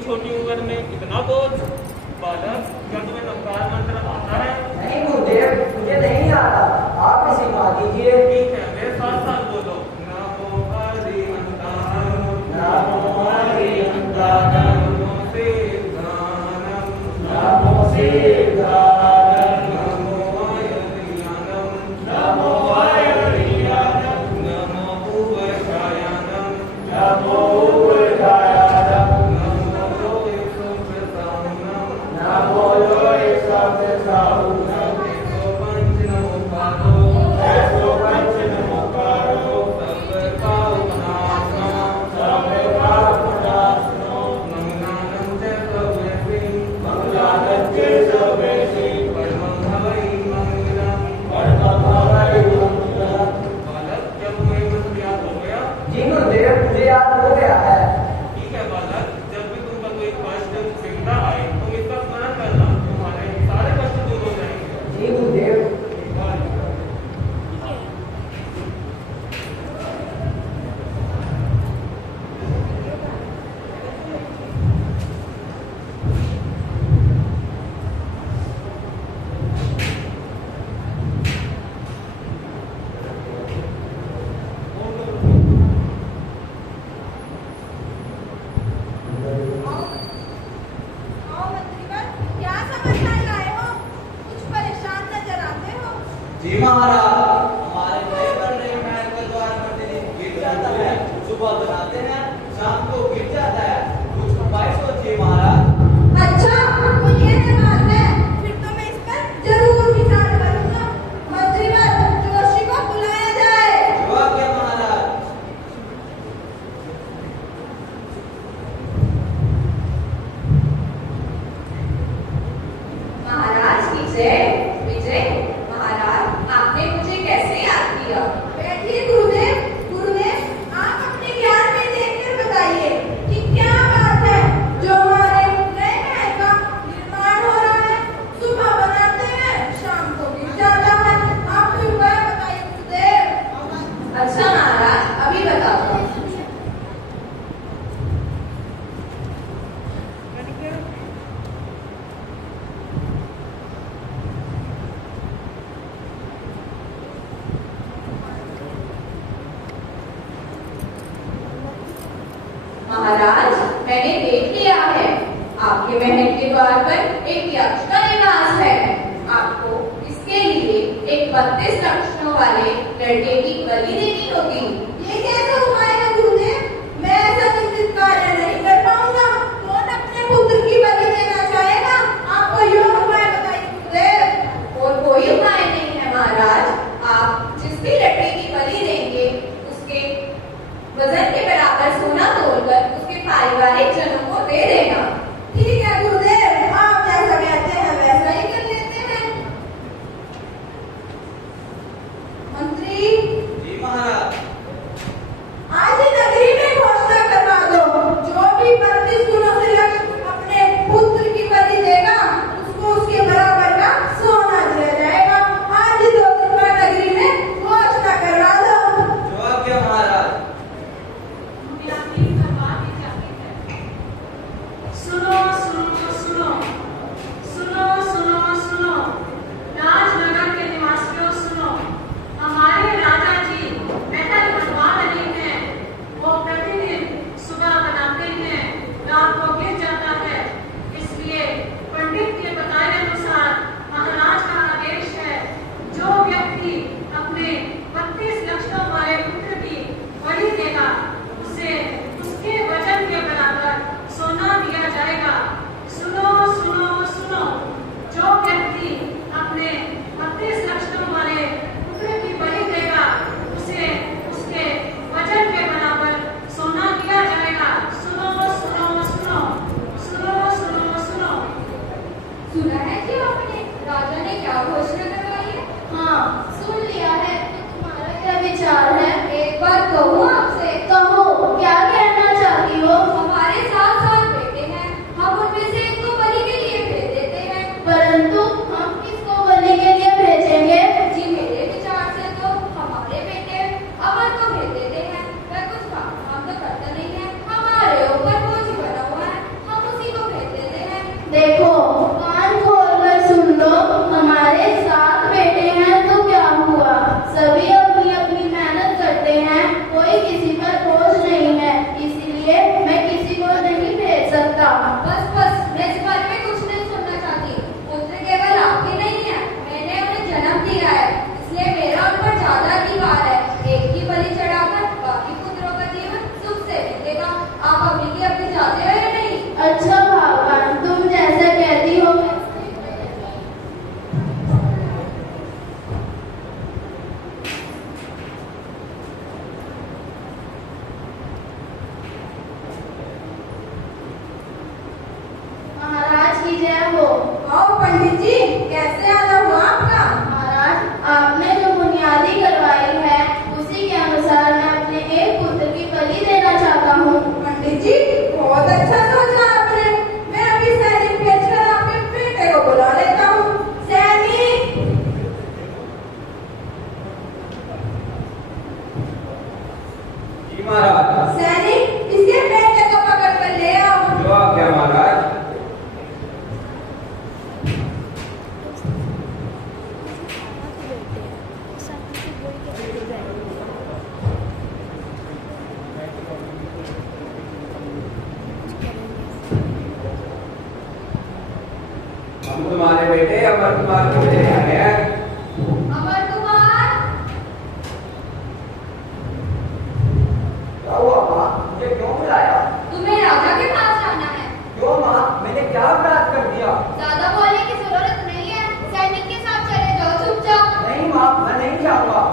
छोटी उम्र में इतना बोझ? बालक, क्या तुम्हें नमस्कार मंत्र आता है? नहीं गुरुदेव, मुझे नहीं आता। आप ही सिखा दीजिए। ठीक है, मेरे साथ साथ बोलो। नमो हरि अंतानम, नमो हरि अंतानम, नमो सिद्धानम, नमो सिद्धानम, नमो वायुरियानम, नमो वायुरियानम, नमो उवशायानम, नमो उवशायानम, नमो लोयसुप्रसानम, नमो लोयसुप्रसानम, ऐसो पंच नमोकारो, ऐसो पंच नमोकारो, सर्व कामनासनो, सर्व कामनासनो, मंगलानं च सर्वेषु, मंगलानं च सर्वेषु, परमं भवै मंगलम्। परमं भवै मंगलम्। बालक, क्या तुम्हें मंत्र याद हो गया? जी गुरुदेव, मुझे याद हो गया है। ठीक है बालक, जब भी तुम पर कोई कष्ट चिंता आए तुम इसका स्मरण करना, तुम्हारे सारे कष्ट दूर हो जाएंगे। जी गुरुदेव। क्या समाचार लाए हो? कुछ परेशान नजर आते हो। जी महाराज, हमारे नए बन रहे महल का द्वार प्रतिदिन गिर जाता है। सुबह बनाते हैं, शाम को गिर जाता है। कुछ उपाय सोचिए महाराज। अच्छा, तो ये है बात है। फिर तो मैं इस पर जरूर विचार करूंगा। मंत्रीवर, जोशी को बुलाया जाए। जवाब क्या महाराज? महाराज विजय, विजय महाराज, आपने मुझे कैसे याद किया? बैठिए गुरुदेव। गुरुदेव, आप अपने ज्ञान में देखकर बताइए कि क्या बात है जो हमारे नए महल का निर्माण हो रहा है। सुबह बनाते हैं, शाम को गिर जाता है। आप कोई उपाय बताइए गुरुदेव। अच्छा महाराज, अभी बताता हूँ। महाराज, मैंने देख लिया है। आपके महल के द्वार पर एक यक्ष का निवास है। आपको इसके लिए एक 32 लक्षणों वाले लड़के की बलि देनी होगी। ये कैसा उपाय है गुरुदेव? मैं ऐसा निश्चित कार्य नहीं कर पाऊंगा। कौन अपने पुत्र की बलि देना चाहेगा? आप कोई और उपाय बताइए गुरुदेव। और कोई उपाय नहीं है महाराज। आप जिस भी लड़के की बलि देंगे उसके वजन के बराबर सोना तोलकर उसके पारिवारिक जनों को दे देना। ठीक है गुरुदेव, आप जैसा कहते हैं वैसा ही कर लेते हैं। मंत्री, जी महाराज। सुना है कि आपने राजा ने क्या घोषणा करवाई है? हाँ, सुन लिया है। तुम्हारा क्या विचार है? एक बात कहूँ आपसे? कहो, क्या कहना चाहती हो? हमारे 7 बेटे हैं, हम उनमें से एक को बलि के लिए भेज देते हैं। परंतु हम किसको बलि के लिए भेजेंगे? जी मेरे विचार से तो हमारे बेटे अमर को भेज देते हैं। वह कुछ काम तो करता नहीं है, हमारे ऊपर बोझ बना हुआ है, हम उसी को भेज देते हैं। देखो, कान खोलकर सुन लो, हमारे 7 बेटे हैं तो क्या हुआ? सभी अपनी अपनी मेहनत करते हैं, कोई किसी पर बोझ नहीं है, इसलिए मैं किसी को नहीं भेज सकता। बस बस, मैं इस बारे में कुछ नहीं सुनना चाहती। पुत्र केवल आपके नहीं है, मैंने उन्हें जन्म दिया है, इसलिए मेरा उन पर ज्यादा अधिकार है। एक ही बलि चढ़ाकर बाकी पुत्रों का जीवन सुख से बीतेगा। आप अभी की अपनी जाते हो या नहीं? अच्छा भगवान, तुम जैसा कहती हो। महाराज की जय हो। आओ पंडित जी, कैसे आना हुआ आपका? महाराज, आपने जो बुनियादी करवाई है उसी के अनुसार मैं अपने एक पुत्र की बलि देना चाहता हूँ। पंडित जी, बहुत अच्छा सोचा आपने। मैं अभी सैनिक भेजकर आपके बेटे को बुला लेता हूँ। सैनिक! जी महाराज। सैनिक, इसके बेटे को पकड़ कर ले आओ। जो आज्ञा महाराज। हम तुम्हारे बेटे अमर कुमार को ले आए हैं। अमर कुमार! क्या हुआ माँ? मुझे क्यों बुलाया? तुम्हें राजा के पास जाना है। क्यों माँ? मैंने क्या अपराध कर दिया? ज्यादा बोलने की जरूरत नहीं है, सैनिक के साथ चले जाओ चुपचाप। नहीं माँ, मैं नहीं जाऊंगा।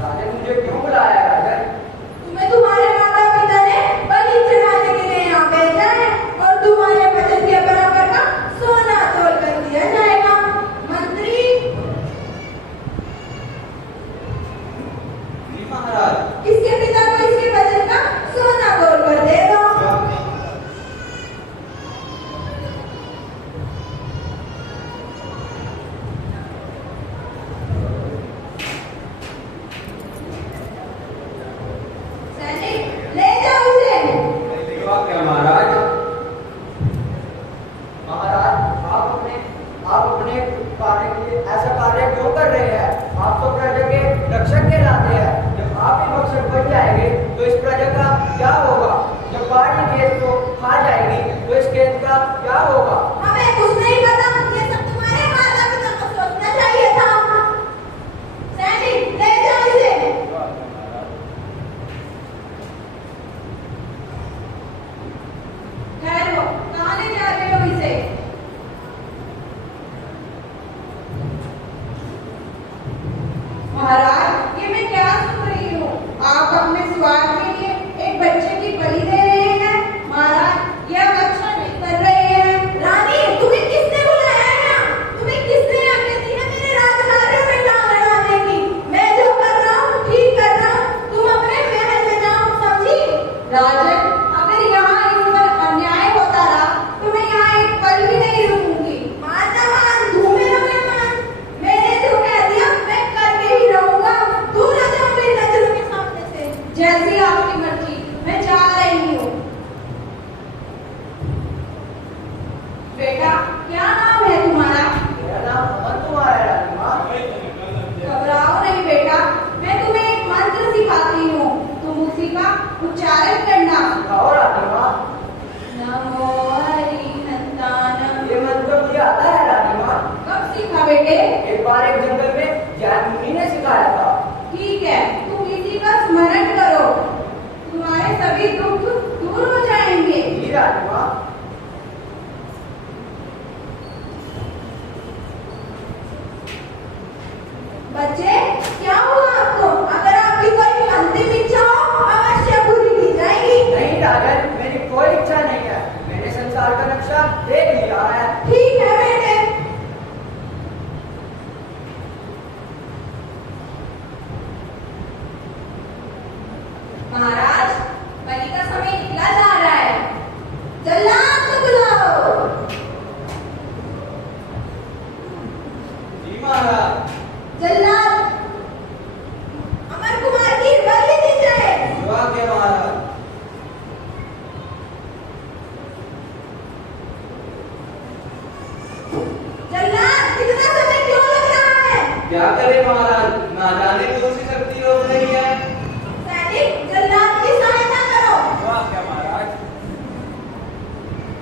साजन मुझे क्यों बुलाया राजन? तुम्हें तुम्हारे माता पिता ने बलि चढ़ाने के लिए यहाँ भेजा है और तुम्हारे वचन के बराबर का सोना तोल कर दिया जाएगा। अपने कार्य के लिए ऐसा कार्य क्यों कर रहे हैं? आप तो प्रजा के रक्षक कहलाते हैं। जब आप ही रक्षक बन जाएंगे तो इस प्रजा का क्या होगा? जब पार्टी केस को हार जाएगी तो इस केस का क्या होगा? हमें कुछ नहीं पता, ये सब तुम्हारे माता पिता को सोचना चाहिए था। सैनिक, ले जाओ इसे। ठहरो, कहाँ ले जा रहे हो इसे? महाराज, ये मैं क्या सुन रही हूँ? आप अपने स्वार्थ के लिए एक बच्चे की बलि दे रहे हैं। महाराज, यह अच्छा नहीं कर रहे हैं। रानी, तुम्हें किसने बुलाया है यहाँ? तुम्हें किसने आज्ञा दी है मेरे राजकार्यों में टांग अड़ाने की? मैं जो कर रहा हूँ ठीक कर रहा हूँ। तुम अपने महल में जाओ, समझी? राजन, अगर यहाँ इस पर अन्याय होता रहा तो मैं यहाँ एक पल भी नहीं रुकूंगी। मान धूमे न मेहमान, मैंने जो कह दिया मैं करके ही रहूंगा। दूर हो जाओ मेरी नजरों के सामने से। जैसी आपकी मर्जी, मैं जा रही हूँ। बेटा, क्या नाम है तुम्हारा? मेरा नाम अमन कुमार है रानी माँ। घबराओ नहीं बेटा, मैं तुम्हें एक मंत्र सिखाती हूँ, तुम उसी का उच्चारण करना। और रानी माँ, नमो हरिहंतानम। ये मंत्र मुझे आता है रानी माँ। कब सीखा बेटे? एक बार एक जंगल में जैन मुनि ने सिखाया था। ठीक है, तुम इसी का स्मरण करो, तुम्हारे सभी दुख दूर हो जाएंगे। जी रानी माँ। बच्चे, क्या हुआ आपको? अगर आपकी कोई अंतिम इच्छा हो अवश्य पूरी की जाएगी। नहीं राजन, मेरी कोई इच्छा नहीं है। मैंने संसार का नक्शा देख लिया है। ठीक है बेटे। महाराज, बलि का समय निकला जा रहा है। जल्लाद को बुलाओ। जी महाराज। जल्लाद, अमर कुमार की बलि दी जाए। युवा के महाराज। जल्लाद, इतना समय क्यों लग रहा है? क्या करे महाराज, ना जाने कौन सी शक्ति रोक रही है। सैनिक, जल्लाद की सहायता करो।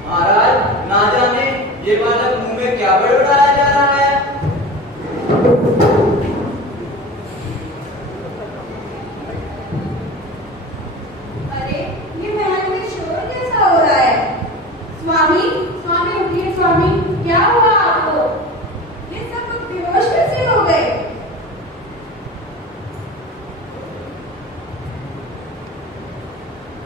महाराज, ना जाने ये बालक मुंह में क्या बड़बड़ाया जा रहा है। अरे, ये महल में शोर कैसा हो रहा है? स्वामी, स्वामी उठिए स्वामी, क्या हुआ आपको? ये सब लोग बेहोश कैसे हो गए?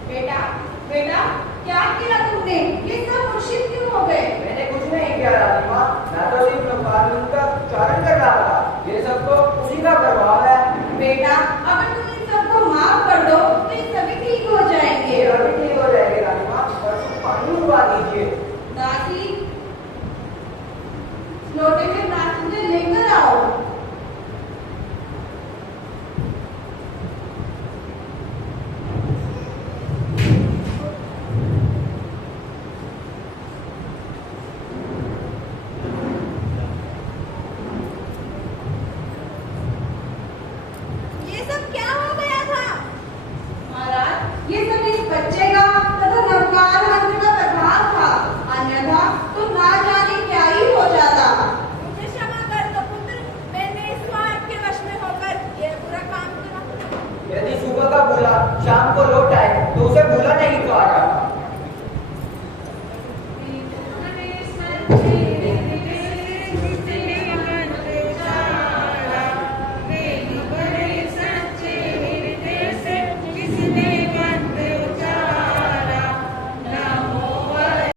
बेटा, बेटा, क्या किया तुमने? ये सब मूर्छित क्यों हो गए? मैंने कुछ नहीं किया रानी माँ, मैं तो सिर्फ भगवान का उच्चारण कर रहा था। ये सब तो उसी का प्रभाव है। बेटा, अगर तुम इन सबको माफ कर दो तो ये सभी ठीक हो जाएंगे। ये अभी ठीक हो जाएगी रानी माँ, और तुम पानी उबा दीजिए।